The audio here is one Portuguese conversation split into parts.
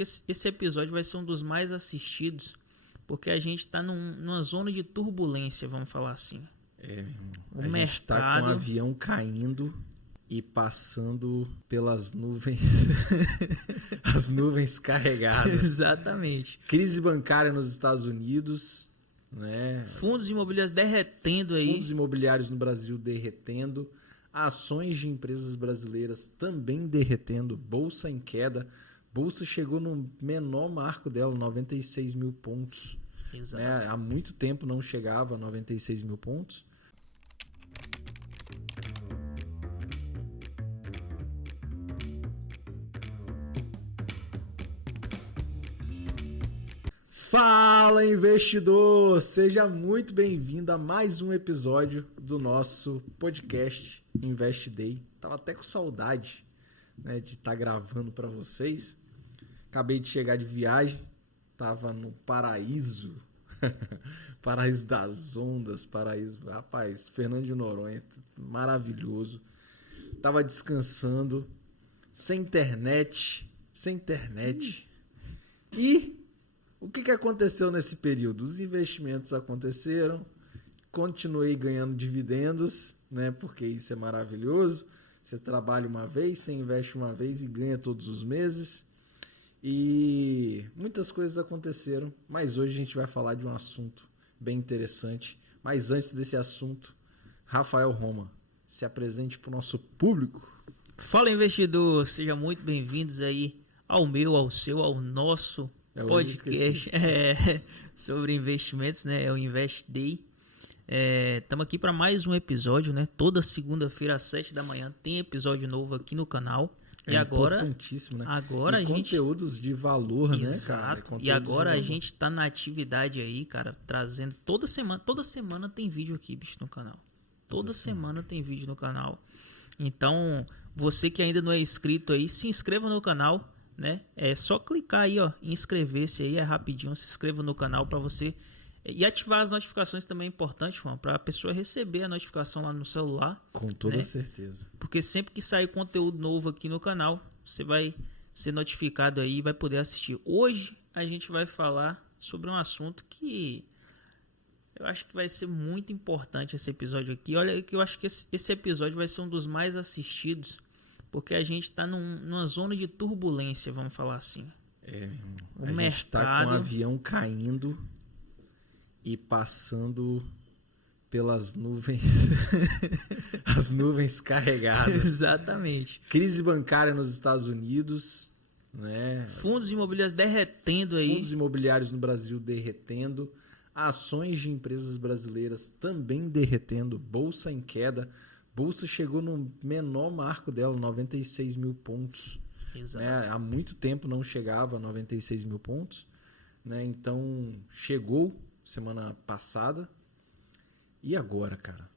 Esse episódio vai ser um dos mais assistidos, porque a gente está numa zona de turbulência, vamos falar assim. Meu irmão. O a gente mercado... tá com um avião caindo e passando pelas nuvens, as nuvens carregadas. Exatamente. Crise bancária nos Estados Unidos, né? Fundos imobiliários derretendo aí. Fundos imobiliários no Brasil derretendo. Ações de empresas brasileiras também derretendo. Bolsa em queda. Bolsa chegou no menor marco dela, 96 mil pontos. Exato. Né? Há muito tempo não chegava a 96 mil pontos. Fala, investidor! Seja muito bem-vindo a mais um episódio do nosso podcast Invest Day. Tava até com saudade, né, de estar gravando para vocês. Acabei de chegar de viagem, tava no paraíso, paraíso das ondas, paraíso, rapaz, Fernando de Noronha, maravilhoso. Tava descansando, sem internet. E o que aconteceu nesse período? Os investimentos aconteceram, continuei ganhando dividendos, né? Porque isso é maravilhoso. Você trabalha uma vez, você investe uma vez e ganha todos os meses. E muitas coisas aconteceram, mas hoje a gente vai falar de um assunto bem interessante. Mas antes desse assunto, Rafael Roma, se apresente para o nosso público. Fala, investidor! Sejam muito bem-vindos aí ao meu, ao seu, ao nosso podcast sobre investimentos, né? É o Invest Day. Estamos aqui para mais um episódio, né? Toda segunda-feira às 7 da manhã tem episódio novo aqui no canal. E agora, importantíssimo, né? Agora e conteúdos de valor, exato, né, cara? E agora a gente tá na atividade aí, cara, trazendo toda semana tem vídeo aqui, bicho, no canal. Toda semana tem vídeo no canal. Então, você que ainda não é inscrito aí, se inscreva no canal, né? É só clicar aí, ó, em inscrever-se aí, é rapidinho, se inscreva no canal para você. E ativar as notificações também é importante, para a pessoa receber a notificação lá no celular. Com toda né? certeza. Porque sempre que sair conteúdo novo aqui no canal, você vai ser notificado aí e vai poder assistir. Hoje a gente vai falar sobre um assunto que eu acho que vai ser muito importante esse episódio aqui. Olha, que eu acho que esse episódio vai ser um dos mais assistidos, porque a gente está numa zona de turbulência, vamos falar assim. O mercado... gente está com um avião caindo e passando pelas nuvens, as nuvens carregadas. Exatamente. Crise bancária nos Estados Unidos, né? Fundos imobiliários derretendo aí. Fundos imobiliários no Brasil derretendo. Ações de empresas brasileiras também derretendo. Bolsa em queda. Bolsa chegou no menor marco dela, 96 mil pontos. Exato. Né? Há muito tempo não chegava a 96 mil pontos. Né? Então, chegou semana passada. E agora, cara?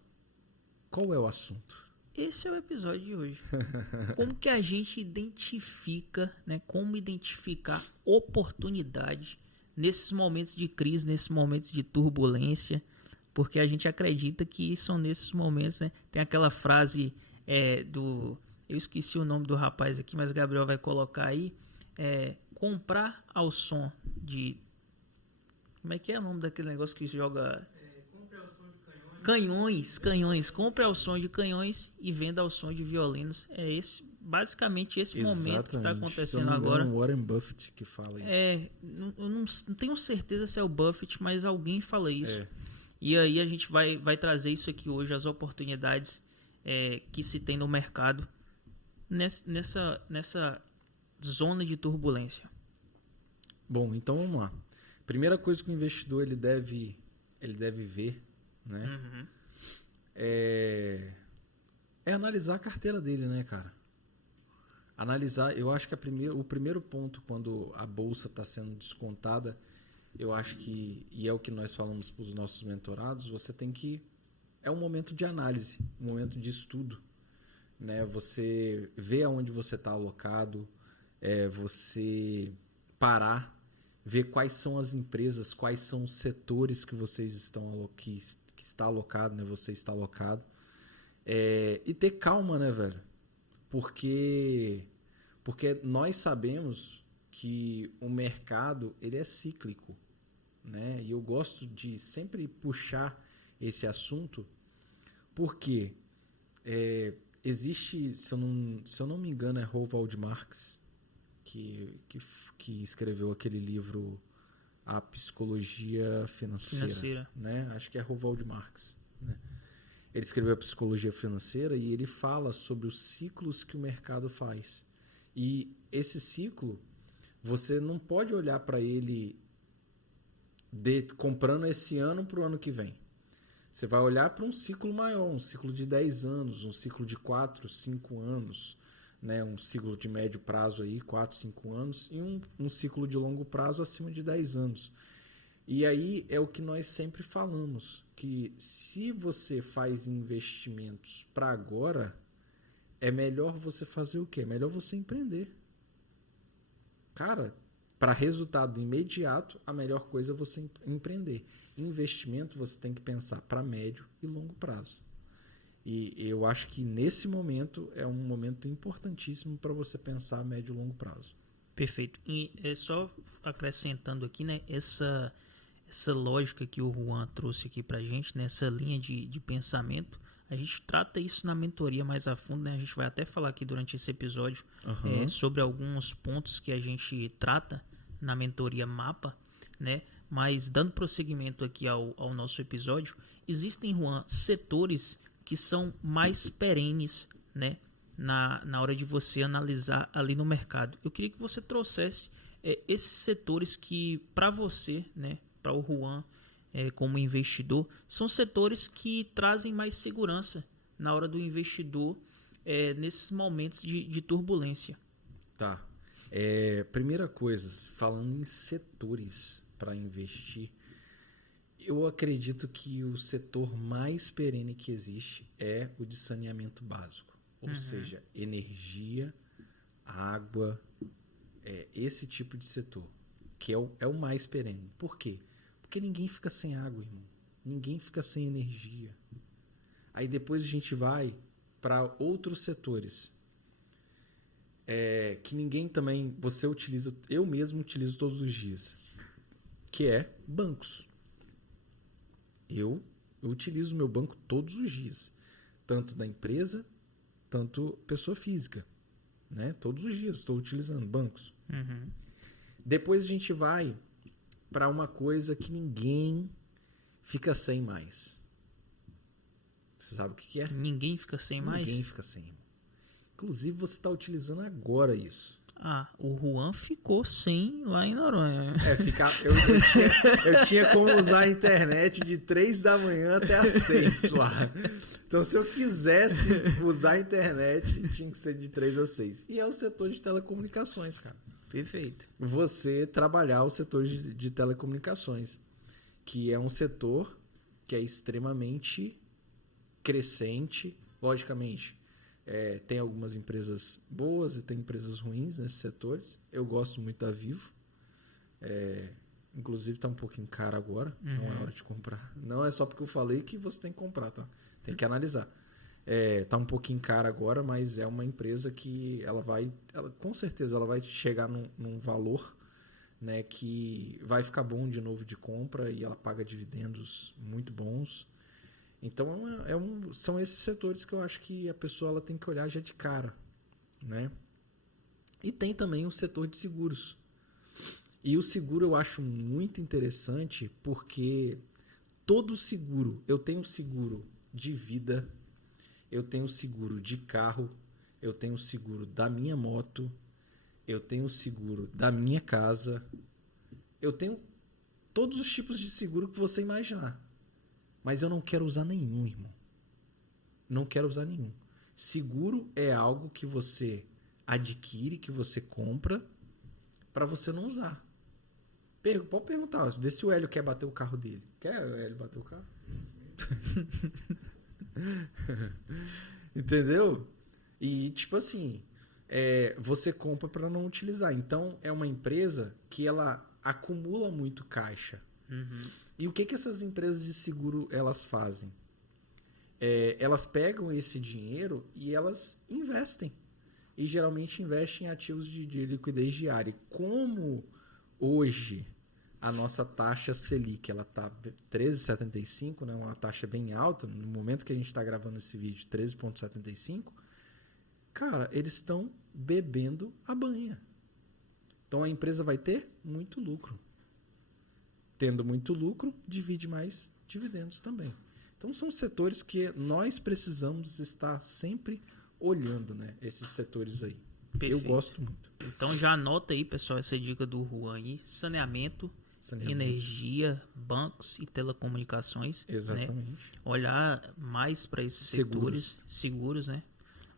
Qual é o assunto? Esse é o episódio de hoje. Como que a gente identifica, né? Como identificar oportunidade nesses momentos de crise, nesses momentos de turbulência, porque a gente acredita que são nesses momentos, né? Tem aquela frase eu esqueci o nome do rapaz aqui, mas o Gabriel vai colocar aí, comprar ao som de... Como é que é o nome daquele negócio que joga... Compre ao som de Canhões. Compre ao som de canhões e venda ao som de violinos. É basicamente esse momento que está acontecendo agora. É o Warren Buffett que fala isso. Eu não tenho certeza se é o Buffett, mas alguém fala isso. E aí a gente vai trazer isso aqui hoje, as oportunidades que se tem no mercado nessa zona de turbulência. Bom, então vamos lá. Primeira coisa que o investidor ele deve ver, né? Uhum. É analisar a carteira dele, né, cara? Analisar, eu acho que o primeiro ponto quando a bolsa está sendo descontada, eu acho que, e é o que nós falamos para os nossos mentorados, você tem que... É um momento de análise, um momento de estudo, né? Você vê aonde você está alocado, você parar, ver quais são as empresas, quais são os setores que vocês estão que está alocado, né? Você está alocado. E ter calma, né, velho? Porque nós sabemos que o mercado ele é cíclico, né? E eu gosto de sempre puxar esse assunto porque existe, se eu não me engano, é Roald Marx que escreveu aquele livro A Psicologia Financeira. Né? Acho que é Roald Marx. Né? Ele escreveu A Psicologia Financeira e ele fala sobre os ciclos que o mercado faz. E esse ciclo, você não pode olhar para ele comprando esse ano para o ano que vem. Você vai olhar para um ciclo maior, um ciclo de 10 anos, um ciclo de 4, 5 anos, né? Um ciclo de médio prazo, aí, 4, 5 anos, e um ciclo de longo prazo acima de 10 anos. E aí é o que nós sempre falamos, que se você faz investimentos para agora, é melhor você fazer o quê? É melhor você empreender. Cara, para resultado imediato, a melhor coisa é você empreender. Investimento você tem que pensar para médio e longo prazo. E eu acho que nesse momento é um momento importantíssimo para você pensar a médio e longo prazo. Perfeito. E só acrescentando aqui, né, essa lógica que o Juan trouxe aqui para a gente, nessa linha de pensamento, a gente trata isso na mentoria mais a fundo, né? A gente vai até falar aqui durante esse episódio sobre alguns pontos que a gente trata na mentoria Mapa, né? Mas dando prosseguimento aqui ao nosso episódio, existem, Juan, setores que são mais perenes, né? Na hora de você analisar ali no mercado. Eu queria que você trouxesse esses setores que, para você, né? Para o Juan, como investidor, são setores que trazem mais segurança na hora do investidor nesses momentos de turbulência. Tá. Primeira coisa, falando em setores para investir, eu acredito que o setor mais perene que existe é o de saneamento básico. Ou seja, energia, água, esse tipo de setor, que é o mais perene. Por quê? Porque ninguém fica sem água, irmão. Ninguém fica sem energia. Aí depois a gente vai para outros setores que ninguém também, você utiliza, eu mesmo utilizo todos os dias, que é bancos. Eu utilizo o meu banco todos os dias, tanto da empresa, tanto pessoa física, né? Todos os dias estou utilizando bancos. Depois a gente vai para uma coisa que ninguém fica sem mais. Você sabe o que é? Ninguém fica sem mais? Ninguém fica sem. Inclusive, você está utilizando agora isso. O Juan ficou sem lá em Noronha. Eu tinha como usar a internet de 3 da manhã até as 6 lá. Então, se eu quisesse usar a internet, tinha que ser de 3 a 6. E é o setor de telecomunicações, cara. Perfeito. Você trabalhar o setor de telecomunicações, que é um setor que é extremamente crescente. Logicamente, tem algumas empresas boas e tem empresas ruins nesses setores. Eu gosto muito da Vivo. Inclusive, está um pouquinho caro agora. Não é hora de comprar. Não é só porque eu falei que você tem que comprar, tá? Tem que analisar. Tá um pouquinho cara agora, mas é uma empresa que com certeza ela vai chegar num valor, né, que vai ficar bom de novo de compra e ela paga dividendos muito bons. Então são esses setores que eu acho que a pessoa ela tem que olhar já de cara, né? E tem também o setor de seguros. E o seguro eu acho muito interessante porque todo seguro, eu tenho seguro de vida, eu tenho seguro de carro, eu tenho seguro da minha moto, eu tenho seguro da minha casa, eu tenho todos os tipos de seguro que você imaginar. Mas eu não quero usar nenhum, irmão. Não quero usar nenhum. Seguro é algo que você adquire, que você compra para você não usar. Pode perguntar, vê se o Hélio quer bater o carro dele. Quer o Hélio bater o carro? Entendeu? E tipo assim, você compra para não utilizar. Então é uma empresa que ela acumula muito caixa. E o que essas empresas de seguro elas fazem? Elas pegam esse dinheiro e elas investem. e geralmente investe em ativos de liquidez diária. Como hoje a nossa taxa Selic ela está 13,75, né, uma taxa bem alta, no momento que a gente está gravando esse vídeo, 13,75, cara, eles estão bebendo a banha. Então a empresa vai ter muito lucro. Tendo muito lucro, divide mais dividendos também. Então são setores que nós precisamos estar sempre olhando, né? Esses setores aí. Perfeito. Eu gosto muito. Então já anota aí, pessoal, essa dica do Juan aí. Saneamento, energia, bancos e telecomunicações. Exatamente. Né? Olhar mais para esses setores seguros, né?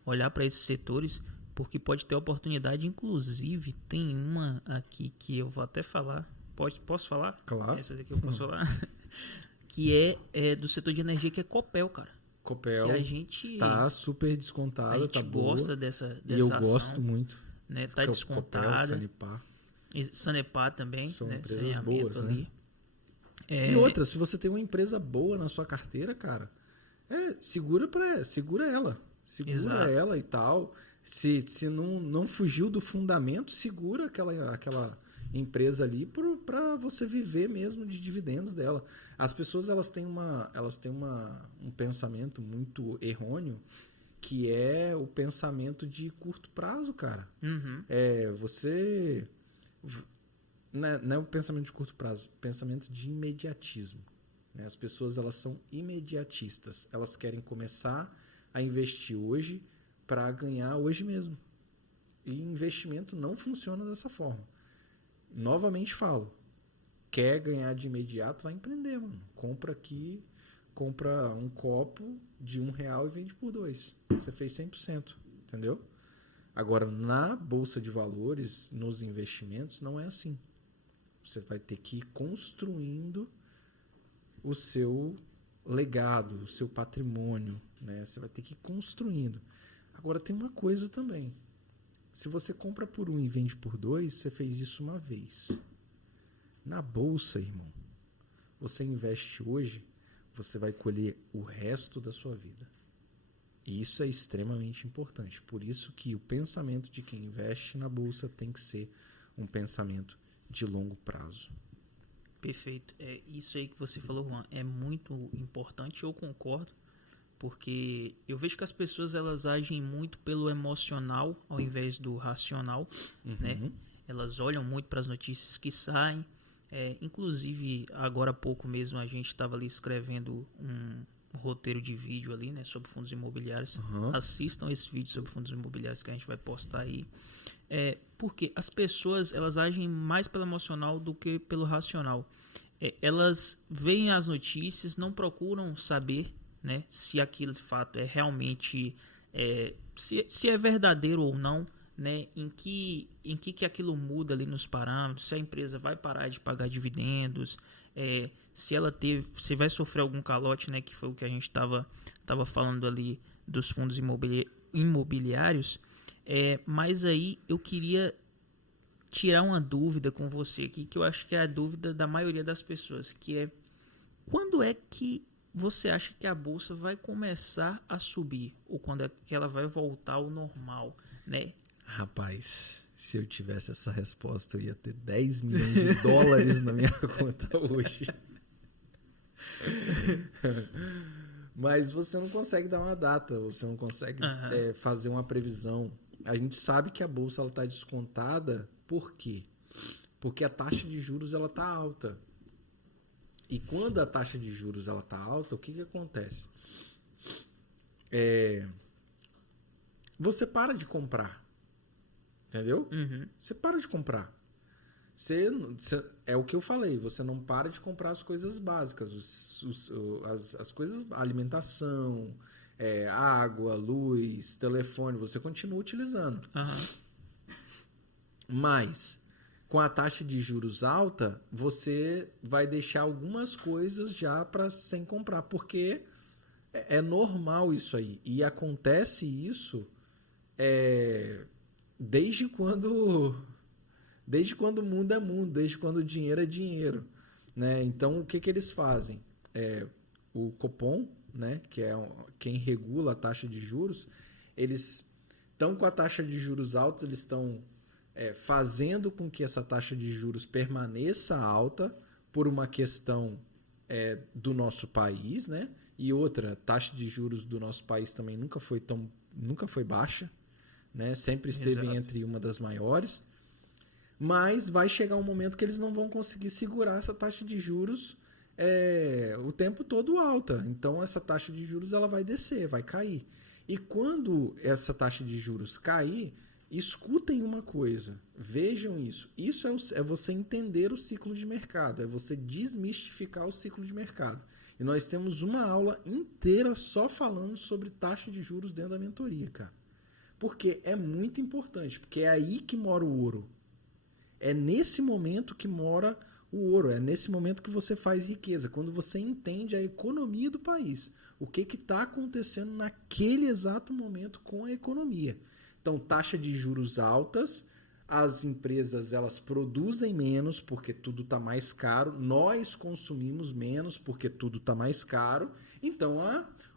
Olhar para esses setores, porque pode ter oportunidade. Inclusive, tem uma aqui que eu vou até falar. Posso falar? Claro. Essa daqui eu posso falar. Que é do setor de energia, que é Copel, cara. Copel que a gente está super descontado, a gente tá gosta boa. dessa E eu ação, gosto muito. Né? Tá descontada. Copel, Sanepar. Sanepar também. São né? empresas boas, ali. Né? E outra, se você tem uma empresa boa na sua carteira, cara, segura ela. Segura Exato. ela e tal. Se não fugiu do fundamento, segura aquela empresa ali para você viver mesmo de dividendos dela. As pessoas elas têm um pensamento muito errôneo, que é o pensamento de curto prazo, cara. Uhum. Você não é o pensamento de curto prazo, pensamento de imediatismo. Né? As pessoas elas são imediatistas. Elas querem começar a investir hoje para ganhar hoje mesmo. E investimento não funciona dessa forma. Novamente falo, quer ganhar de imediato, vai empreender, mano. Compra um copo de R$1 e vende por 2. Você fez 100%, entendeu? Agora, na Bolsa de Valores, nos investimentos, não é assim. Você vai ter que ir construindo o seu legado, o seu patrimônio, né? Você vai ter que ir construindo. Agora, tem uma coisa também. Se você compra por 1 e vende por 2, você fez isso uma vez. Na bolsa, irmão, você investe hoje, você vai colher o resto da sua vida. E isso é extremamente importante. Por isso que o pensamento de quem investe na bolsa tem que ser um pensamento de longo prazo. Perfeito. Isso aí que você falou, Juan, é muito importante, eu concordo. Porque eu vejo que as pessoas elas agem muito pelo emocional ao invés do racional, né? Elas olham muito para as notícias que saem. Inclusive, agora há pouco mesmo a gente estava ali escrevendo um roteiro de vídeo ali, né, sobre fundos imobiliários. Assistam esse vídeo sobre fundos imobiliários que a gente vai postar aí. Porque as pessoas elas agem mais pelo emocional do que pelo racional. Elas veem as notícias, não procuram saber, né, se aquilo de fato é realmente se é verdadeiro ou não, né, em que aquilo muda ali nos parâmetros, se a empresa vai parar de pagar dividendos, se vai sofrer algum calote, né, que foi o que a gente estava falando ali dos fundos imobiliários. Mas aí eu queria tirar uma dúvida com você aqui, que eu acho que é a dúvida da maioria das pessoas, que é: quando é que você acha que a bolsa vai começar a subir? Ou quando é que ela vai voltar ao normal, né? Rapaz, se eu tivesse essa resposta, eu ia ter 10 milhões de dólares na minha conta hoje. Mas você não consegue dar uma data, você não consegue fazer uma previsão. A gente sabe que a bolsa está descontada, por quê? Porque a taxa de juros está alta. E quando a taxa de juros está alta, o que acontece? Você para de comprar. Entendeu? Você para de comprar. É o que eu falei, você não para de comprar as coisas básicas, as coisas, alimentação, água, luz, telefone, você continua utilizando. Mas com a taxa de juros alta, você vai deixar algumas coisas já sem comprar, porque é normal isso aí. E acontece isso desde quando o mundo é mundo, desde quando o dinheiro é dinheiro, né? Então, o que eles fazem? O Copom, né, que é quem regula a taxa de juros, eles estão com a taxa de juros alta, eles estão fazendo com que essa taxa de juros permaneça alta por uma questão do nosso país, né? E outra, taxa de juros do nosso país também nunca foi baixa, né? Sempre esteve entre uma das maiores. Mas vai chegar um momento que eles não vão conseguir segurar essa taxa de juros o tempo todo alta. Então, essa taxa de juros ela vai descer, vai cair. E quando essa taxa de juros cair, escutem uma coisa, vejam isso. Isso é você entender o ciclo de mercado, é você desmistificar o ciclo de mercado. E nós temos uma aula inteira só falando sobre taxa de juros dentro da mentoria, cara. Porque é muito importante, porque é aí que mora o ouro. É nesse momento que mora o ouro, é nesse momento que você faz riqueza, quando você entende a economia do país, o que está acontecendo naquele exato momento com a economia. Então, taxa de juros altas, as empresas elas produzem menos porque tudo está mais caro, nós consumimos menos porque tudo está mais caro, então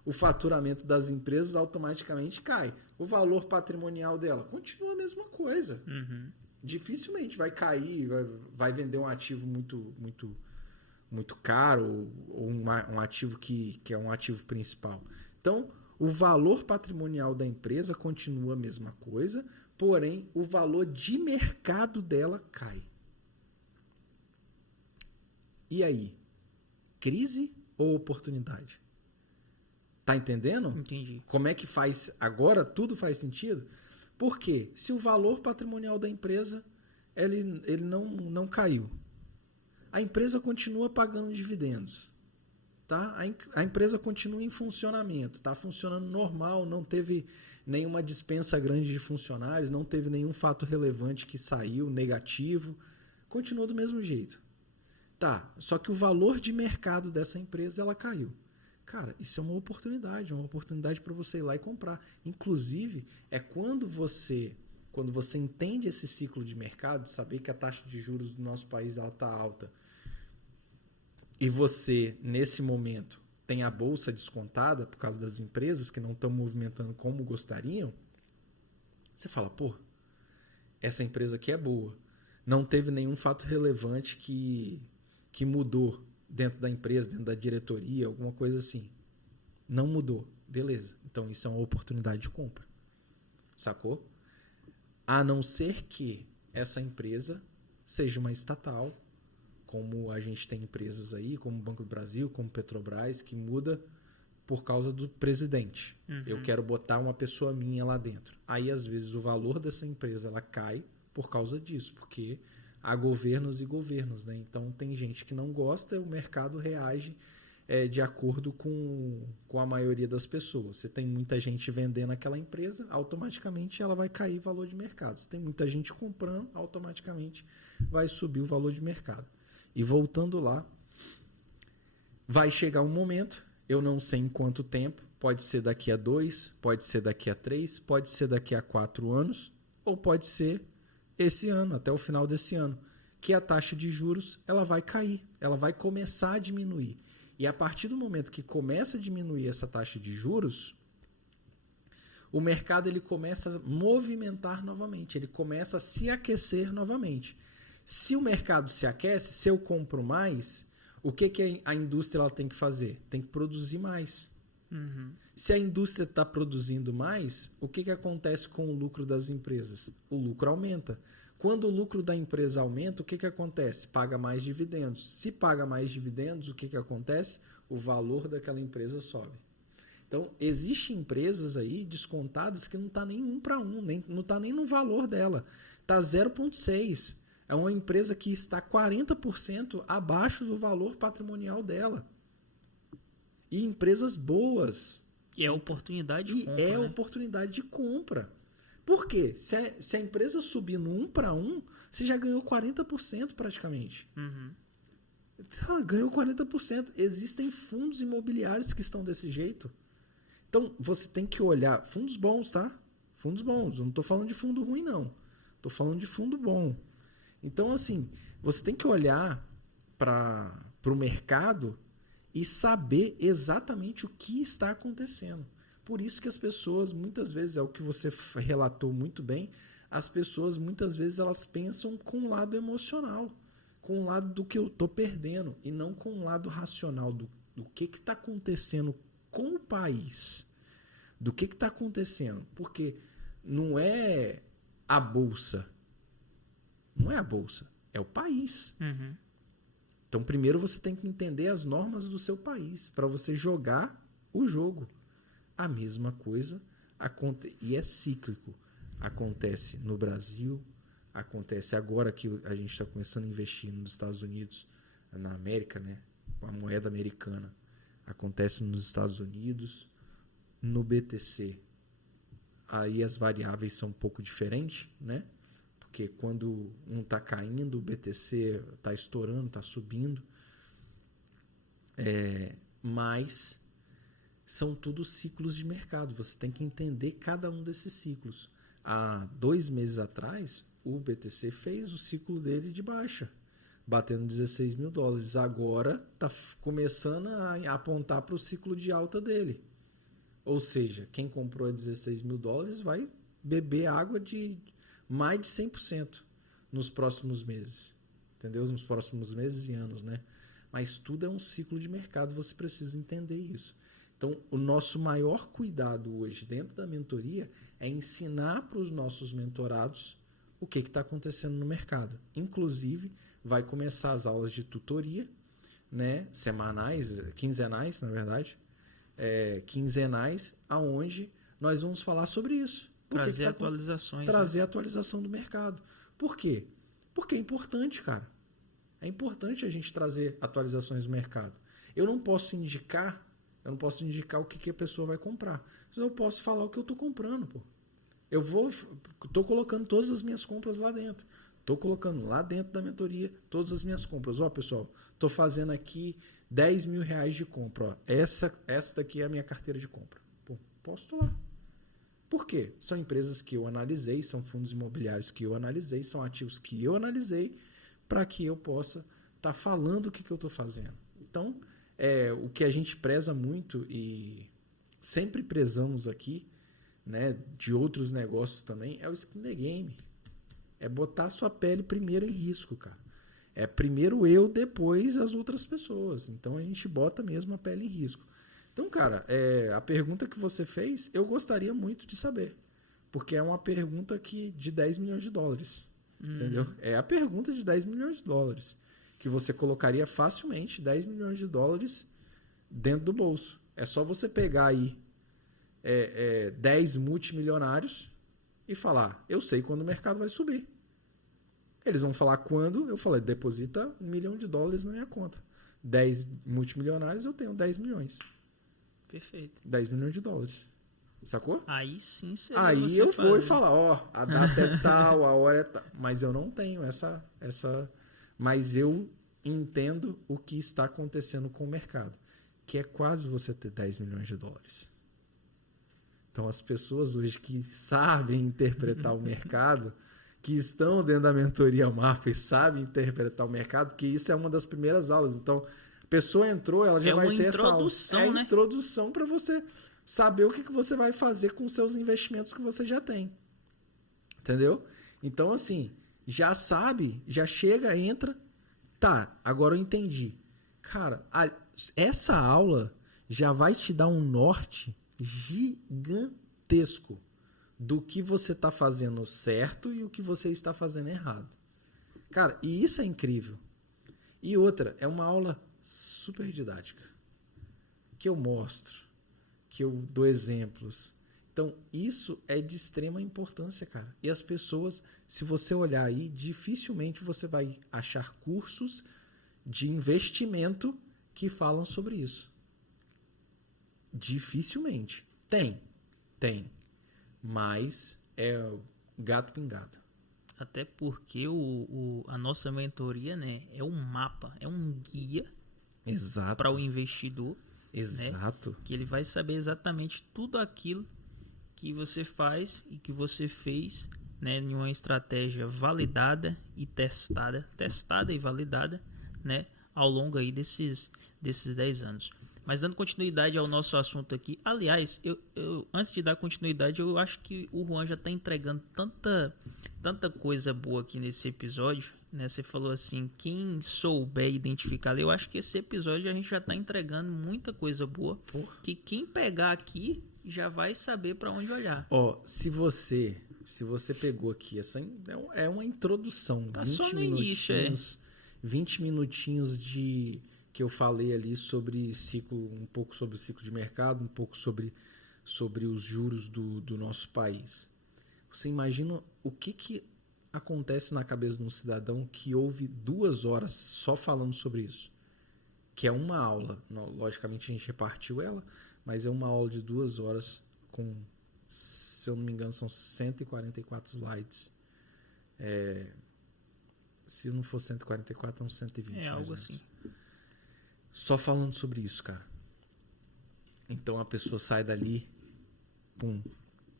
o faturamento das empresas automaticamente cai. O valor patrimonial dela continua a mesma coisa. Uhum. Dificilmente vai cair, vai vender um ativo muito caro ou um ativo que é um ativo principal. Então, o valor patrimonial da empresa continua a mesma coisa, porém, o valor de mercado dela cai. E aí? Crise ou oportunidade? Tá entendendo? Entendi. Como é que faz? Agora tudo faz sentido? Por quê? Se o valor patrimonial da empresa ele não caiu, a empresa continua pagando dividendos. Tá? A empresa continua em funcionamento, está funcionando normal, não teve nenhuma dispensa grande de funcionários, não teve nenhum fato relevante que saiu negativo, continua do mesmo jeito. Tá, só que o valor de mercado dessa empresa ela caiu. Cara, isso é uma oportunidade para você ir lá e comprar. Inclusive, é quando você entende esse ciclo de mercado, saber que a taxa de juros do nosso país está alta, e você, nesse momento, tem a bolsa descontada por causa das empresas que não estão movimentando como gostariam, você fala, pô, essa empresa aqui é boa. Não teve nenhum fato relevante que mudou dentro da empresa, dentro da diretoria, alguma coisa assim. Não mudou. Beleza. Então, isso é uma oportunidade de compra. Sacou? A não ser que essa empresa seja uma estatal, como a gente tem empresas aí, como o Banco do Brasil, como Petrobras, que muda por causa do presidente. Uhum. Eu quero botar uma pessoa minha lá dentro. Aí, às vezes, o valor dessa empresa ela cai por causa disso, porque há governos e governos, né? Então, tem gente que não gosta, o mercado reage de acordo com a maioria das pessoas. Se tem muita gente vendendo aquela empresa, automaticamente ela vai cair o valor de mercado. Se tem muita gente comprando, automaticamente vai subir o valor de mercado. E voltando lá, vai chegar um momento, eu não sei em quanto tempo, pode ser daqui a 2, pode ser daqui a 3, pode ser daqui a 4 anos, ou pode ser esse ano, até o final desse ano, que a taxa de juros ela vai cair, ela vai começar a diminuir. E a partir do momento que começa a diminuir essa taxa de juros, o mercado ele começa a movimentar novamente, ele começa a se aquecer novamente. Se o mercado se aquece, se eu compro mais, o que a indústria ela tem que fazer? Tem que produzir mais. Uhum. Se a indústria está produzindo mais, o que acontece com o lucro das empresas? O lucro aumenta. Quando o lucro da empresa aumenta, o que acontece? Paga mais dividendos. Se paga mais dividendos, o que acontece? O valor daquela empresa sobe. Então, existem empresas aí descontadas que não está nem 1 para 1, não está nem no valor dela. Está 0,6. É uma empresa que está 40% abaixo do valor patrimonial dela. E empresas boas. E é oportunidade de compra. É oportunidade de compra. Por quê? Se a empresa subir no 1 para 1, você já ganhou 40% praticamente. Uhum. Então, ganhou 40%. Existem fundos imobiliários que estão desse jeito. Então, você tem que olhar... Fundos bons, tá? Fundos bons. Eu não estou falando de fundo ruim, não. Estou falando de fundo bom. Então, assim, você tem que olhar para o mercado e saber exatamente o que está acontecendo. Por isso que as pessoas, muitas vezes, é o que você relatou muito bem, as pessoas, muitas vezes, elas pensam com o lado emocional, com o lado do que eu estou perdendo, e não com o lado racional do que está acontecendo com o país, do que está acontecendo. Porque não é a bolsa, não é a bolsa, é o país. Uhum. Então, primeiro você tem que entender as normas do seu país para você jogar o jogo. A mesma coisa e é cíclico. Acontece no Brasil, acontece agora que a gente está começando a investir nos Estados Unidos, na América, né? Com a moeda americana. Acontece nos Estados Unidos, no BTC. Aí as variáveis são um pouco diferentes, né? Porque quando um está caindo, o BTC está estourando, está subindo. Mas são tudo ciclos de mercado. Você tem que entender cada um desses ciclos. Há 2 meses atrás, o BTC fez o ciclo dele de baixa, batendo 16 mil dólares. Agora está começando a apontar para o ciclo de alta dele. Ou seja, quem comprou a 16 mil dólares vai beber água de mais de 100% nos próximos meses. Entendeu? Nos próximos meses e anos, né? Mas tudo é um ciclo de mercado, você precisa entender isso. Então, o nosso maior cuidado hoje dentro da mentoria é ensinar para os nossos mentorados o que está acontecendo no mercado. Inclusive, vai começar as aulas de tutoria, né? Semanais, quinzenais, na verdade. Quinzenais, aonde nós vamos falar sobre isso. Trazer atualizações. Trazer atualização do mercado. Por quê? Porque é importante, cara. É importante a gente trazer atualizações do mercado. Eu não posso indicar o que a pessoa vai comprar. Eu posso falar o que eu estou comprando, pô. Estou colocando todas as minhas compras lá dentro. Estou colocando lá dentro da mentoria todas as minhas compras. Ó, pessoal, estou fazendo aqui 10 mil reais de compra. Ó. Essa daqui é a minha carteira de compra. Pô, posto lá. Por quê? São empresas que eu analisei, são fundos imobiliários que eu analisei, são ativos que eu analisei para que eu possa estar falando o que eu estou fazendo. Então, o que a gente preza muito e sempre prezamos aqui, né, de outros negócios também, é o skin the game. É botar a sua pele primeiro em risco, cara. É primeiro eu, depois as outras pessoas. Então a gente bota mesmo a pele em risco. Então, cara, a pergunta que você fez, eu gostaria muito de saber. Porque é uma pergunta de 10 milhões de dólares. Entendeu? É a pergunta de 10 milhões de dólares. Que você colocaria facilmente 10 milhões de dólares dentro do bolso. É só você pegar aí 10 multimilionários e falar, eu sei quando o mercado vai subir. Eles vão falar quando, eu falei, deposita $1 milhão na minha conta. 10 multimilionários, eu tenho 10 milhões. Perfeito. 10 milhões de dólares. Sacou? Aí sim seria Aí você eu fazer. vou e falar, ó, a data é tal, a hora é tal. Mas eu não tenho essa... Mas eu entendo o que está acontecendo com o mercado. Que é quase você ter 10 milhões de dólares. Então, as pessoas hoje que sabem interpretar o mercado, que estão dentro da mentoria MAPA e sabem interpretar o mercado, porque isso é uma das primeiras aulas. Então, a pessoa entrou, ela já vai ter essa aula. É uma introdução para você saber o que você vai fazer com os seus investimentos que você já tem. Entendeu? Então, assim, já sabe, já chega, entra. Tá, agora eu entendi. Cara, essa aula já vai te dar um norte gigantesco do que você está fazendo certo e o que você está fazendo errado. Cara, e isso é incrível. E outra, é uma aula super didática. Que eu mostro, que eu dou exemplos. Então, isso é de extrema importância, cara. E as pessoas, se você olhar aí, dificilmente você vai achar cursos de investimento que falam sobre isso. Dificilmente. Tem. Mas é gato pingado. Até porque a nossa mentoria, né, é um mapa, é um guia para o investidor. Exato. Né, que ele vai saber exatamente tudo aquilo que você faz e que você fez, né, em uma estratégia validada e testada e validada, né, ao longo aí desses 10 anos. Mas dando continuidade ao nosso assunto aqui, aliás, antes de dar continuidade, eu acho que o Juan já está entregando tanta coisa boa aqui nesse episódio, né? Você falou assim, quem souber identificar, eu acho que esse episódio a gente já está entregando muita coisa boa, que quem pegar aqui já vai saber para onde olhar. Ó, se você pegou aqui, essa é uma introdução, Tá 20 só no minutinhos, início, 20 minutinhos de que eu falei ali sobre ciclo, um pouco sobre o ciclo de mercado, um pouco sobre os juros do nosso país. Você imagina o que acontece na cabeça de um cidadão que ouve 2 horas só falando sobre isso? Que é uma aula. Logicamente a gente repartiu ela, mas é uma aula de 2 horas com, se eu não me engano, são 144 slides. Se não for 144, são 120. É algo assim. Só falando sobre isso, cara. Então a pessoa sai dali, pum.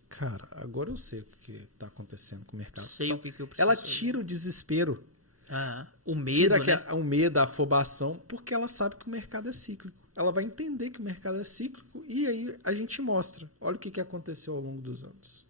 Cara, agora eu sei o que está acontecendo com o mercado. Sei então, o que eu preciso ela fazer. tira o desespero. O medo, Tira né? o medo, a afobação, porque ela sabe que o mercado é cíclico. Ela vai entender que o mercado é cíclico e aí a gente mostra. Olha o que aconteceu ao longo dos anos.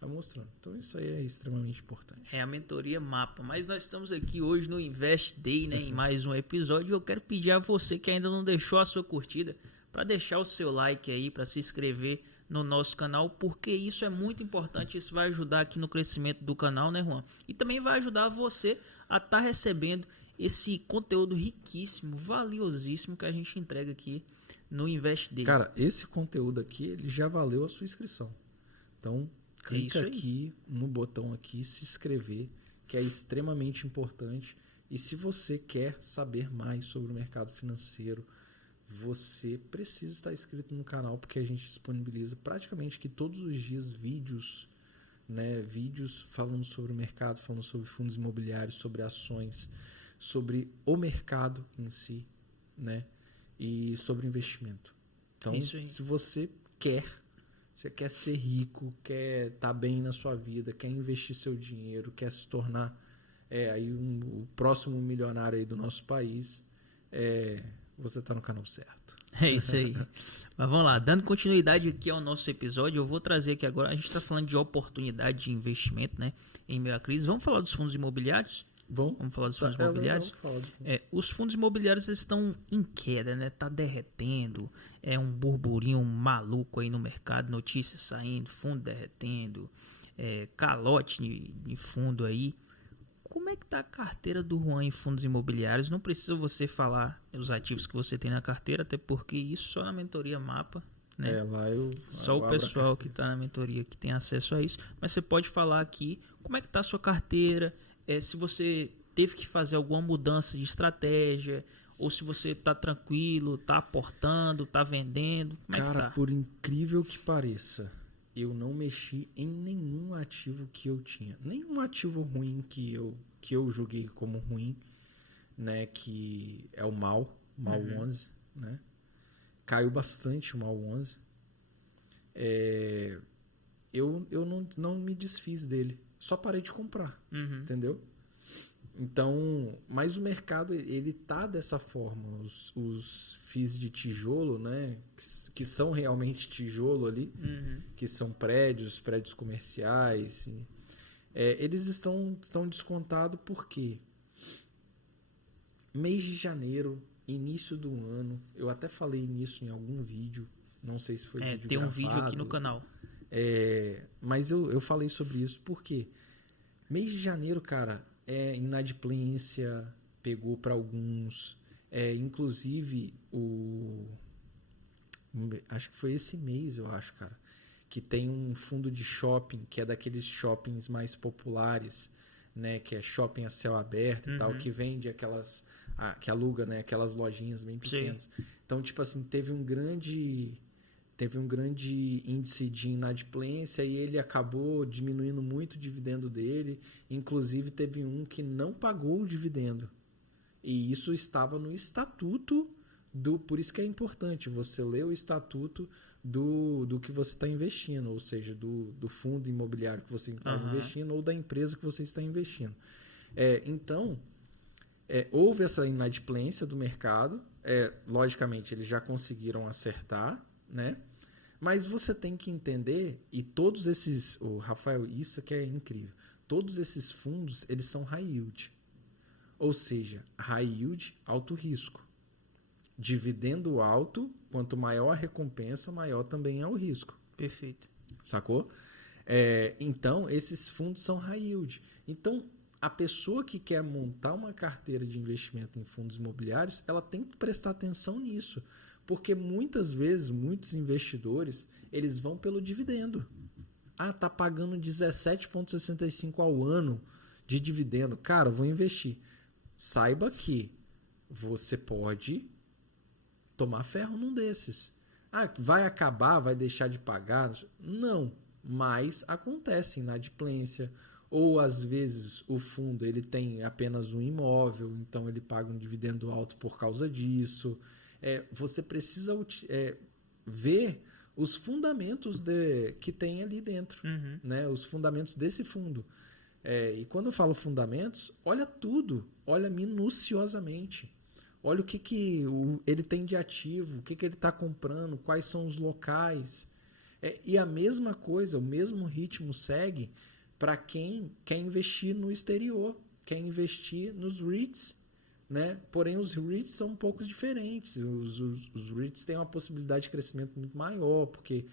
Vai mostrando. Então isso aí é extremamente importante. É a mentoria Mapa. Mas nós estamos aqui hoje no Invest Day, né? Em mais um episódio. E eu quero pedir a você que ainda não deixou a sua curtida para deixar o seu like aí, para se inscrever no nosso canal, porque isso é muito importante. Isso vai ajudar aqui no crescimento do canal, né, Juan? E também vai ajudar você a estar recebendo esse conteúdo riquíssimo, valiosíssimo que a gente entrega aqui no Invest Day. Cara, esse conteúdo aqui, ele já valeu a sua inscrição. Então, clica aqui no botão aqui, se inscrever, que é extremamente importante. E se você quer saber mais sobre o mercado financeiro, você precisa estar inscrito no canal, porque a gente disponibiliza praticamente que todos os dias vídeos, né? Vídeos falando sobre o mercado, falando sobre fundos imobiliários, sobre ações, sobre o mercado em si, né? E sobre investimento. Então, se você quer ser rico, quer estar bem na sua vida, quer investir seu dinheiro, quer se tornar aí o próximo milionário aí do nosso país, você está no canal certo. É isso aí. Mas vamos lá, dando continuidade aqui ao nosso episódio, eu vou trazer aqui agora, a gente está falando de oportunidade de investimento, né, em meio à crise. Vamos falar dos fundos imobiliários? Vamos falar dos fundos imobiliários? Os fundos imobiliários eles estão em queda, né? Tá derretendo, é um burburinho maluco aí no mercado, notícias saindo, fundo derretendo, calote de fundo aí. Como é que tá a carteira do Juan em fundos imobiliários? Não precisa você falar os ativos que você tem na carteira, até porque isso só na mentoria Mapa, né? Só o pessoal que está na mentoria que tem acesso a isso. Mas você pode falar aqui como é que tá a sua carteira, se você teve que fazer alguma mudança de estratégia, ou se você está tranquilo, está aportando, está vendendo. Como é que tá? Por incrível que pareça, eu não mexi em nenhum ativo que eu tinha. Nenhum ativo ruim que eu julguei como ruim, né? Que é o MAL 11, né? Caiu bastante o MAL 11. Eu não me desfiz dele. Só parei de comprar, entendeu? Então, mas o mercado, ele tá dessa forma. Os FIIs de tijolo, né? Que são realmente tijolo ali, que são prédios comerciais. Eles estão descontados porque mês de janeiro, início do ano, eu até falei nisso em algum vídeo, não sei se foi vídeo tem gravado, um vídeo aqui no canal. Mas eu falei sobre isso porque mês de janeiro, cara, inadimplência pegou para alguns, inclusive acho que foi esse mês, eu acho, cara, que tem um fundo de shopping, que é daqueles shoppings mais populares, né, que é shopping a céu aberto e tal, que vende que aluga, né, aquelas lojinhas bem pequenas. Sim. Então, tipo assim, teve um grande índice de inadimplência e ele acabou diminuindo muito o dividendo dele. Inclusive, teve um que não pagou o dividendo. E isso estava no estatuto por isso que é importante você ler o estatuto do que você está investindo, ou seja, do fundo imobiliário que você está investindo ou da empresa que você está investindo. Então, houve essa inadimplência do mercado, logicamente, eles já conseguiram acertar, né? Mas você tem que entender, e todos esses, Rafael, isso que é incrível, todos esses fundos, eles são high yield. Ou seja, high yield, alto risco. Dividendo alto, quanto maior a recompensa, maior também é o risco. Perfeito. Sacou? Então, esses fundos são high yield. Então, a pessoa que quer montar uma carteira de investimento em fundos imobiliários, ela tem que prestar atenção nisso. Porque muitas vezes, muitos investidores, eles vão pelo dividendo. Tá pagando 17,65 ao ano de dividendo. Cara, vou investir. Saiba que você pode tomar ferro num desses. Vai acabar, vai deixar de pagar? Não, mas acontece inadimplência. Ou às vezes o fundo ele tem apenas um imóvel, então ele paga um dividendo alto por causa disso. Você precisa ver os fundamentos que tem ali dentro, né? Os fundamentos desse fundo. E quando eu falo fundamentos, olha tudo, olha minuciosamente. Olha o que ele tem de ativo, o que ele está comprando, quais são os locais. E a mesma coisa, o mesmo ritmo segue para quem quer investir no exterior, quer investir nos REITs. Né? Porém, os REITs são um pouco diferentes. Os REITs têm uma possibilidade de crescimento muito maior, porque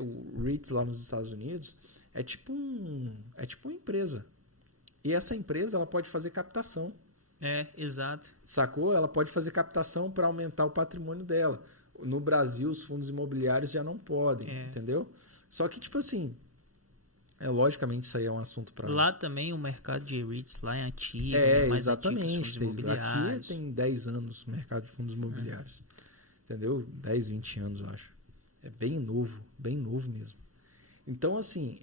o REITs lá nos Estados Unidos é tipo uma empresa. E essa empresa ela pode fazer captação. Exato. Sacou? Ela pode fazer captação para aumentar o patrimônio dela. No Brasil, os fundos imobiliários já não podem, entendeu? Só que, tipo assim, logicamente isso aí é um assunto para... Lá também o mercado de REITs lá é ativo, mais exatamente. Ativo, imobiliários. Aqui tem 10 anos o mercado de fundos imobiliários. Entendeu? 10, 20 anos, eu acho. É bem novo mesmo. Então, assim,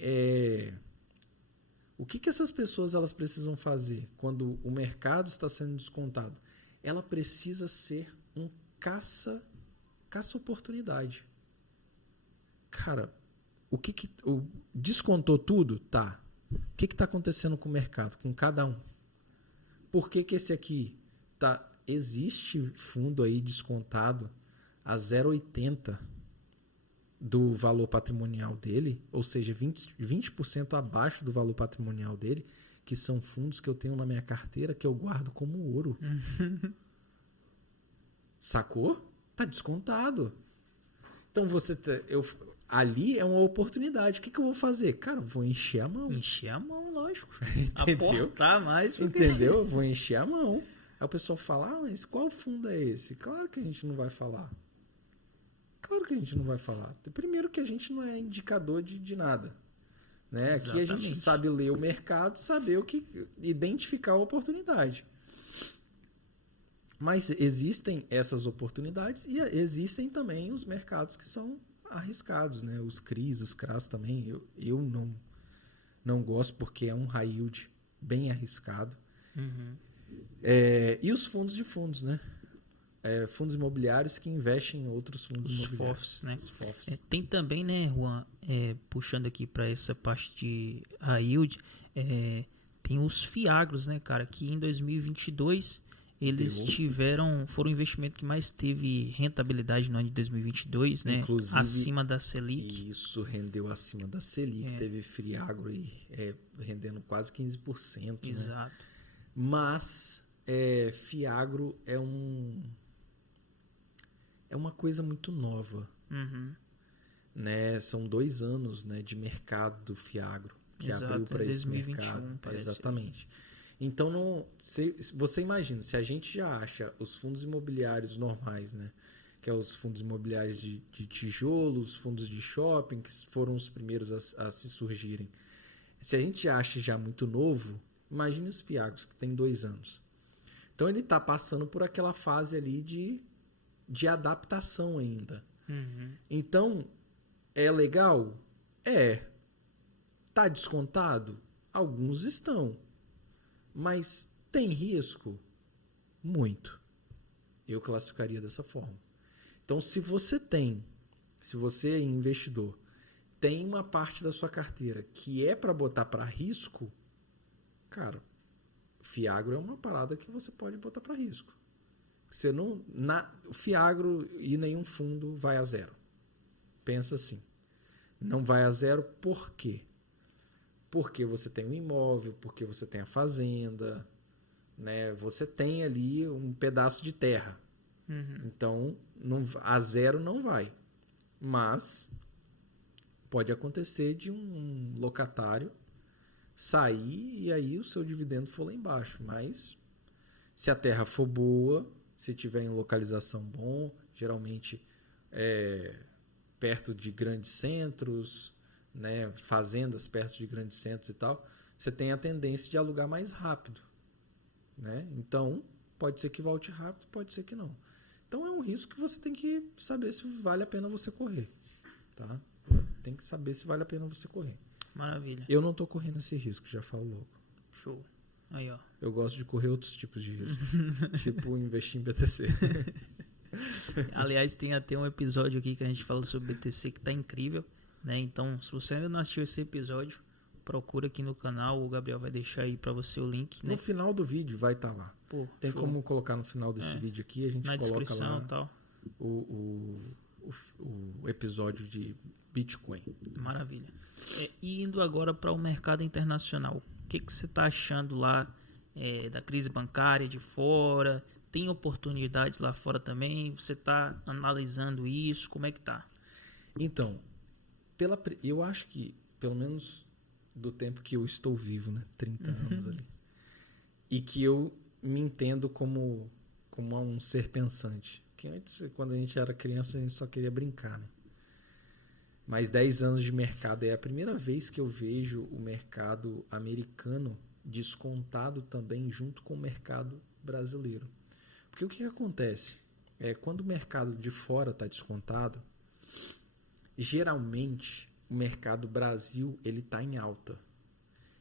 o que essas pessoas elas precisam fazer quando o mercado está sendo descontado? Ela precisa ser um caça-oportunidade. Cara, descontou tudo? Tá. O que está acontecendo com o mercado, com cada um? Por que esse aqui tá? Existe fundo aí descontado a 0,80 do valor patrimonial dele, ou seja, 20% abaixo do valor patrimonial dele, que são fundos que eu tenho na minha carteira que eu guardo como ouro. Sacou? Tá descontado. Então ali é uma oportunidade. O que eu vou fazer? Cara, eu vou encher a mão. Encher a mão, lógico. Entendeu? Aportar mais. Entendeu? Eu vou encher a mão. Aí o pessoal fala, mas qual fundo é esse? Claro que a gente não vai falar. Claro que a gente não vai falar. Primeiro que a gente não é indicador de nada. Né? Aqui a gente sabe ler o mercado, saber identificar a oportunidade. Mas existem essas oportunidades e existem também os mercados que são arriscados, né? Os CRIs, os CRAs também. Eu não gosto porque é um high yield bem arriscado. E os fundos de fundos, né? Fundos imobiliários que investem em outros fundos imobiliários. Né? Os FOFs. Tem também, né, Juan, puxando aqui para essa parte de high yield, tem os FIAGROS, né, cara, que em 2022 eles foram o investimento que mais teve rentabilidade no ano de 2022, né? Inclusive, acima da Selic. Isso, rendeu acima da Selic. Teve FIAGRO aí rendendo quase 15%. Exato. Né? Mas FIAGRO é uma coisa muito nova. Né? São 2 anos, né, de mercado do FIAGRO que abriu para esse 2021, mercado. Exatamente. Então, você imagina, se a gente já acha os fundos imobiliários normais, né, que é os fundos imobiliários de tijolos, fundos de shopping, que foram os primeiros a se surgirem. Se a gente acha já muito novo, imagine os FIAGROS, que tem 2 anos. Então, ele está passando por aquela fase ali de adaptação ainda. Então, é legal? Está descontado? Alguns estão. Mas tem risco? Muito. Eu classificaria dessa forma. Então, se você é investidor, tem uma parte da sua carteira que é para botar para risco, cara, FIAGRO é uma parada que você pode botar para risco. Você não, o Fiagro e nenhum fundo vai a zero. Pensa assim. Não vai a zero por quê? Porque você tem um imóvel, porque você tem a fazenda, né? Você tem ali um pedaço de terra. Então, a zero não vai. Mas pode acontecer de um locatário sair e aí o seu dividendo for lá embaixo. Mas se a terra for boa, se tiver em localização bom, geralmente perto de grandes centros, né, fazendas perto de grandes centros e tal, você tem a tendência de alugar mais rápido, né? Então, pode ser que volte rápido, pode ser que não. Então, é um risco que você tem que saber se vale a pena você correr, tá? Você tem que saber se vale a pena você correr. Maravilha. Eu não tô correndo esse risco, já falo logo. Show. Aí, ó. Eu gosto de correr outros tipos de risco, tipo investir em BTC. Aliás, tem até um episódio aqui que a gente fala sobre BTC que tá incrível, né? Então, se você ainda não assistiu esse episódio, procura aqui no canal, o Gabriel vai deixar aí pra você o link, né? No final do vídeo vai estar lá. Pô, tem show. Como colocar no final desse vídeo aqui, a gente na coloca descrição lá e tal. o episódio de Bitcoin. Maravilha. E indo agora para o mercado internacional, o que você está achando lá da crise bancária de fora? Tem oportunidades lá fora também? Você está analisando isso? Como é que tá? Então, eu acho que, pelo menos do tempo que eu estou vivo, né? 30 anos ali. E que eu me entendo como um ser pensante. Que antes, quando a gente era criança, a gente só queria brincar, né? Mas 10 anos de mercado é a primeira vez que eu vejo o mercado americano descontado também junto com o mercado brasileiro. Porque o que acontece? Quando o mercado de fora está descontado, geralmente o mercado Brasil está em alta.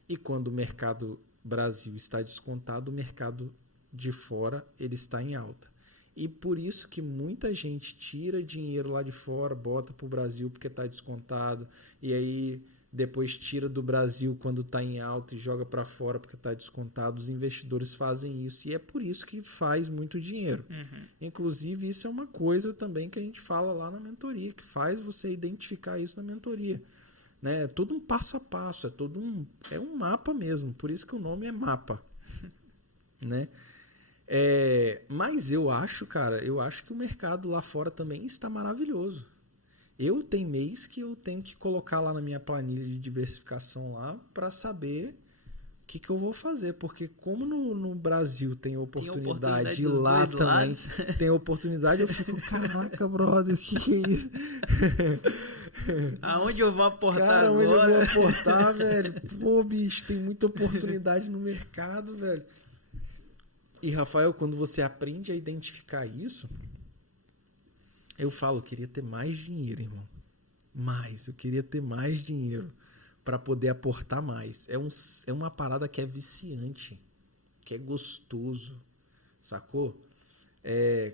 E quando o mercado Brasil está descontado, o mercado de fora ele está em alta. E por isso que muita gente tira dinheiro lá de fora, bota para o Brasil porque está descontado, e aí depois tira do Brasil quando está em alta e joga para fora porque está descontado. Os investidores fazem isso e é por isso que faz muito dinheiro. Inclusive, isso é uma coisa também que a gente fala lá na mentoria, que faz você identificar isso na mentoria. Né? É tudo um passo a passo, é um mapa mesmo, por isso que o nome é mapa. Né? Mas eu acho que o mercado lá fora também está maravilhoso. Eu tenho mês que eu tenho que colocar lá na minha planilha de diversificação lá para saber o que eu vou fazer. Porque como no Brasil tem oportunidade e lá também tem oportunidade, eu fico, caraca, brother, o que é isso? Aonde eu vou aportar Cara, agora? Onde eu vou aportar, velho? Pô, bicho, tem muita oportunidade no mercado, velho. E, Rafael, quando você aprende a identificar isso, eu falo, eu queria ter mais dinheiro, irmão. Eu queria ter mais dinheiro para poder aportar mais. É uma parada que é viciante, que é gostoso, sacou?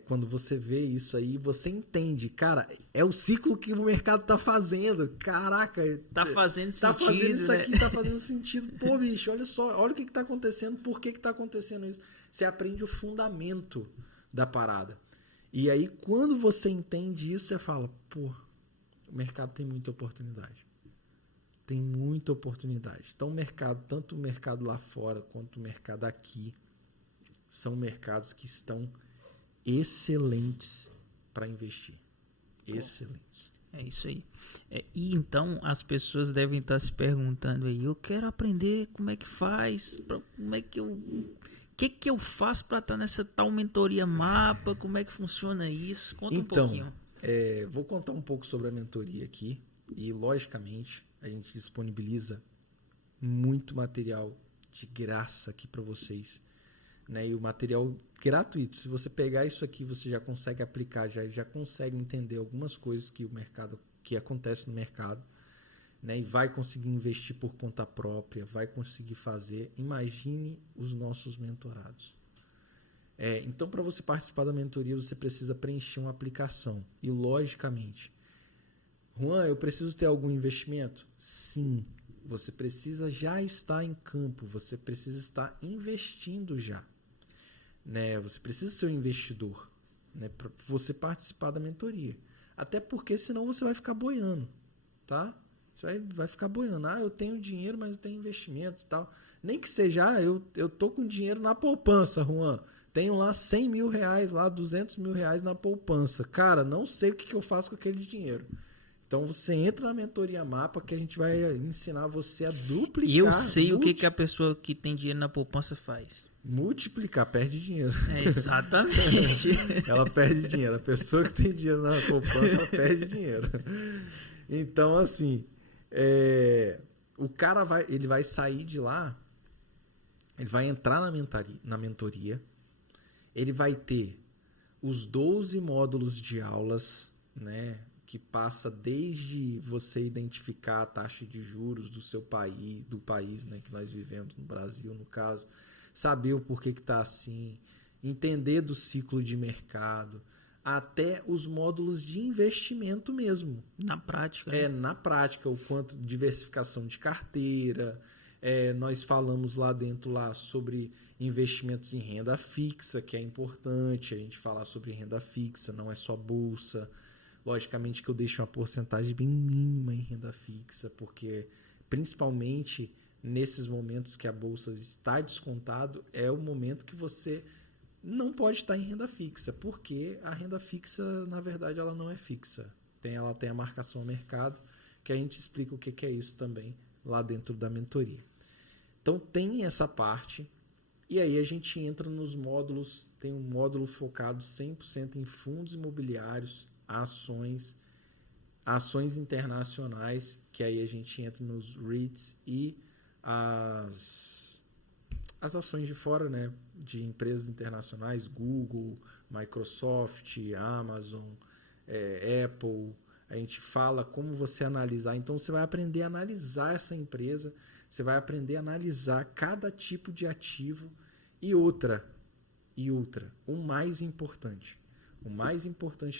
Quando você vê isso aí, você entende, cara, é o ciclo que o mercado tá fazendo. Caraca, tá fazendo sentido. Tá fazendo isso né? aqui, tá fazendo sentido. Pô, bicho, olha só, olha o que tá acontecendo, por que tá acontecendo isso. Você aprende o fundamento da parada. E aí, quando você entende isso, você fala, pô, o mercado tem muita oportunidade. Tem muita oportunidade. Então, tanto o mercado lá fora quanto o mercado aqui, são mercados que estão excelentes para investir. Excelentes. É isso aí. E então as pessoas devem estar se perguntando aí, eu quero aprender como é que faz, como é que que eu faço para estar nessa tal mentoria mapa, como é que funciona isso? Conta um pouquinho. Vou contar um pouco sobre a mentoria aqui e, logicamente, a gente disponibiliza muito material de graça aqui para vocês. Né? E o material gratuito. Se você pegar isso aqui, você já consegue aplicar, já consegue entender algumas coisas que acontecem no mercado, né? E vai conseguir investir por conta própria, vai conseguir fazer. Imagine os nossos mentorados. Então, para você participar da mentoria, você precisa preencher uma aplicação. E, logicamente, Juan, eu preciso ter algum investimento? Sim. Você precisa já estar em campo, você precisa estar investindo já. né? Você precisa ser um investidor, né? Para você participar da mentoria. Até porque senão você vai ficar boiando, tá? Você vai ficar boiando. Eu tenho dinheiro, mas eu tenho investimento e tal. Nem que seja, eu tô com dinheiro na poupança, Juan. Tenho lá 100 mil reais, lá 200 mil reais na poupança. Cara, não sei o que eu faço com aquele dinheiro. Então você entra na mentoria Mapa que a gente vai ensinar você a duplicar. E eu sei o que a pessoa que tem dinheiro na poupança faz. Multiplicar, perde dinheiro. Exatamente. Ela perde dinheiro. A pessoa que tem dinheiro na poupança, ela perde dinheiro. Então, assim, o cara ele vai sair de lá, ele vai entrar na mentoria, ele vai ter os 12 módulos de aulas, né, que passa desde você identificar a taxa de juros do seu país, do país, né, que nós vivemos no Brasil, no caso, saber o porquê que está assim, entender do ciclo de mercado, até os módulos de investimento mesmo. Na prática. Né? Na prática, o quanto diversificação de carteira. Nós falamos lá dentro sobre investimentos em renda fixa, que é importante a gente falar sobre renda fixa, não é só bolsa. Logicamente que eu deixo uma porcentagem bem mínima em renda fixa, porque principalmente nesses momentos que a bolsa está descontado, é o momento que você não pode estar em renda fixa, porque a renda fixa, na verdade, ela não é fixa. Ela tem a marcação ao mercado, que a gente explica o que é isso também lá dentro da mentoria. Então tem essa parte, e aí a gente entra nos módulos, tem um módulo focado 100% em fundos imobiliários, ações internacionais, que aí a gente entra nos REITs e as ações de fora, né, de empresas internacionais, Google, Microsoft, Amazon, Apple. A gente fala como você analisar. Então, você vai aprender a analisar essa empresa, você vai aprender a analisar cada tipo de ativo e outra. O mais importante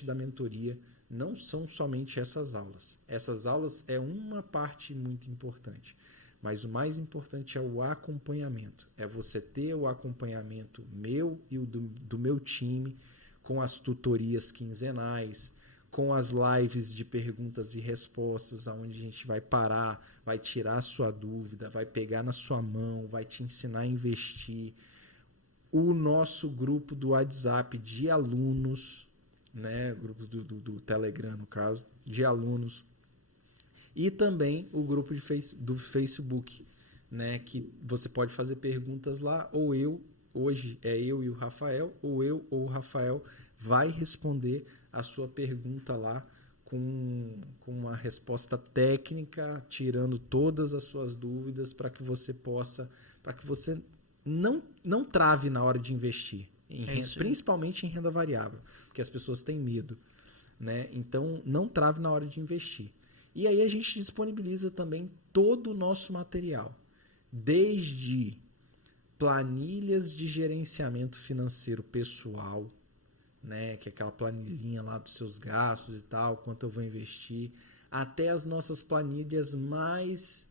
da mentoria não são somente essas aulas. Essas aulas é uma parte muito importante. Mas o mais importante é o acompanhamento. É você ter o acompanhamento meu e o do meu time, com as tutorias quinzenais, com as lives de perguntas e respostas, onde a gente vai parar, vai tirar a sua dúvida, vai pegar na sua mão, vai te ensinar a investir. O nosso grupo do WhatsApp de alunos, né? Grupo do Telegram, no caso, de alunos. E também o grupo do Facebook, né? Que você pode fazer perguntas lá, ou hoje é eu e o Rafael, ou o Rafael vai responder a sua pergunta lá com uma resposta técnica, tirando todas as suas dúvidas para que você não trave na hora de investir, principalmente em renda variável, porque as pessoas têm medo, né? Então, não trave na hora de investir. E aí a gente disponibiliza também todo o nosso material, desde planilhas de gerenciamento financeiro pessoal, né, que é aquela planilhinha lá dos seus gastos e tal, quanto eu vou investir, até as nossas planilhas mais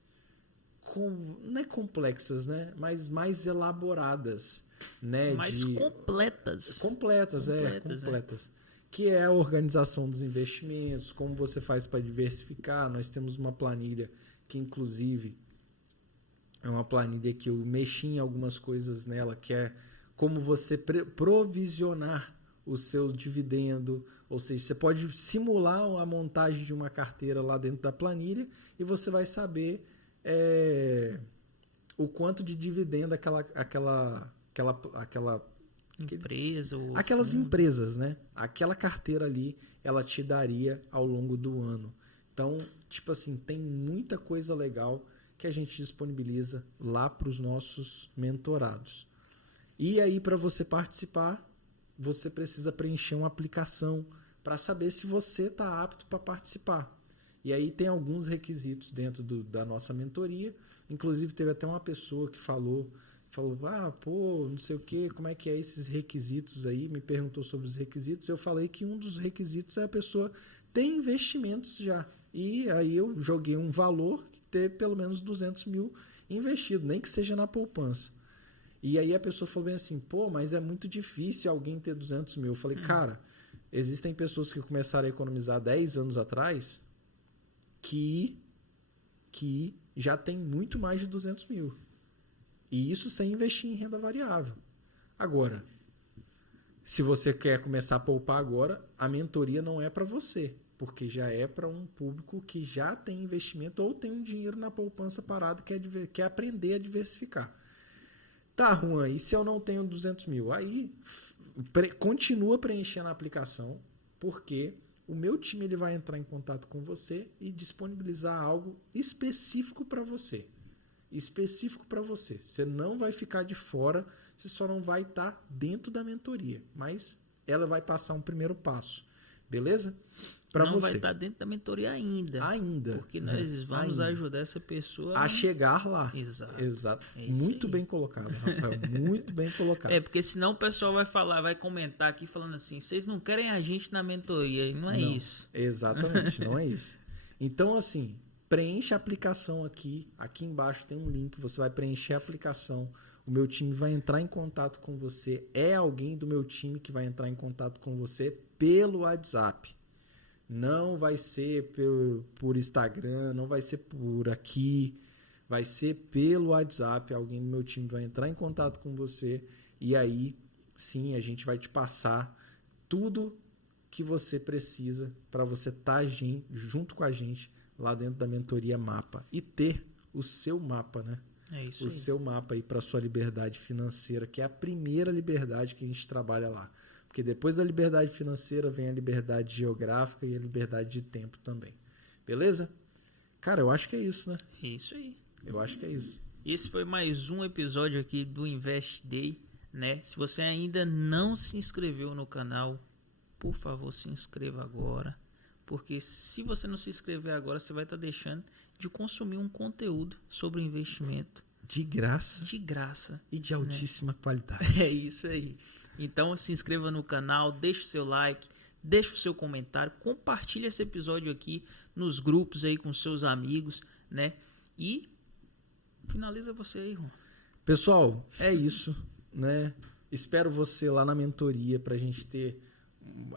não é complexas, né, mas mais elaboradas, né, mais completas, que é a organização dos investimentos, como você faz para diversificar. Nós temos uma planilha que, inclusive, é uma planilha que eu mexi em algumas coisas nela, que é como você provisionar o seu dividendo, ou seja, você pode simular a montagem de uma carteira lá dentro da planilha e você vai saber o quanto de dividendo aquela empresa, aquelas empresas, né? Aquela carteira ali, ela te daria ao longo do ano. Então, tipo assim, tem muita coisa legal que a gente disponibiliza lá para os nossos mentorados. E aí, para você participar, você precisa preencher uma aplicação para saber se você está apto para participar. E aí tem alguns requisitos dentro da nossa mentoria. Inclusive, teve até uma pessoa que falou, não sei o que, como é que é esses requisitos aí, me perguntou sobre os requisitos. Eu falei que um dos requisitos é a pessoa ter investimentos já. E aí eu joguei um valor que ter pelo menos 200 mil investido, nem que seja na poupança. E aí a pessoa falou bem assim, pô, mas é muito difícil alguém ter 200 mil. Eu falei, cara, existem pessoas que começaram a economizar 10 anos atrás que já tem muito mais de 200 mil. E isso sem investir em renda variável. Agora, se você quer começar a poupar agora, a mentoria não é para você, porque já é para um público que já tem investimento ou tem um dinheiro na poupança parado que quer aprender a diversificar. Tá, Juan, e se eu não tenho 200 mil? Aí continua preenchendo a aplicação, porque o meu time ele vai entrar em contato com você e disponibilizar algo específico para você. Específico para você. Você não vai ficar de fora, você só não vai estar dentro da mentoria, mas ela vai passar um primeiro passo. Beleza? Para você. Não vai estar dentro da mentoria ainda. Porque nós vamos ajudar essa pessoa a chegar lá. Exato. É muito bem colocado, Rafael. Muito bem colocado. Porque senão o pessoal vai falar, vai comentar aqui falando assim, vocês não querem a gente na mentoria. E não é isso. Exatamente, não é isso. Então, assim, preencha a aplicação aqui. Aqui embaixo tem um link, você vai preencher a aplicação. O meu time vai entrar em contato com você. É alguém do meu time que vai entrar em contato com você pelo WhatsApp. Não vai ser por Instagram, não vai ser por aqui. Vai ser pelo WhatsApp. Alguém do meu time vai entrar em contato com você. E aí, sim, a gente vai te passar tudo que você precisa para você estar junto com a gente lá dentro da mentoria Mapa. E ter o seu mapa, né? É isso o aí. seu mapa aí para sua liberdade financeira, que é a primeira liberdade que a gente trabalha lá. Porque depois da liberdade financeira vem a liberdade geográfica e a liberdade de tempo também. Beleza? Cara, eu acho que é isso, né? É isso aí. Eu acho que é isso. Esse foi mais um episódio aqui do Invest Day, né? Se você ainda não se inscreveu no canal, por favor, se inscreva agora. Porque se você não se inscrever agora, você vai estar deixando de consumir um conteúdo sobre investimento. De graça. De graça. E de altíssima qualidade. É isso aí. Então se inscreva no canal, deixe o seu like, deixe o seu comentário, compartilhe esse episódio aqui nos grupos aí com seus amigos, né? E finaliza você aí, Juan. Pessoal, é isso, né? Espero você lá na mentoria pra gente ter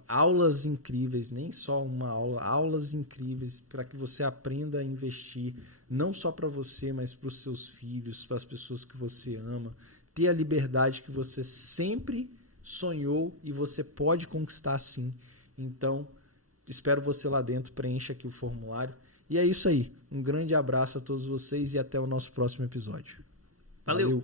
aulas incríveis, nem só uma aula, aulas incríveis para que você aprenda a investir, não só para você, mas para os seus filhos, para as pessoas que você ama, ter a liberdade que você sempre sonhou e você pode conquistar sim. Então, espero você lá dentro, preencha aqui o formulário. E é isso aí. Um grande abraço a todos vocês e até o nosso próximo episódio. Valeu.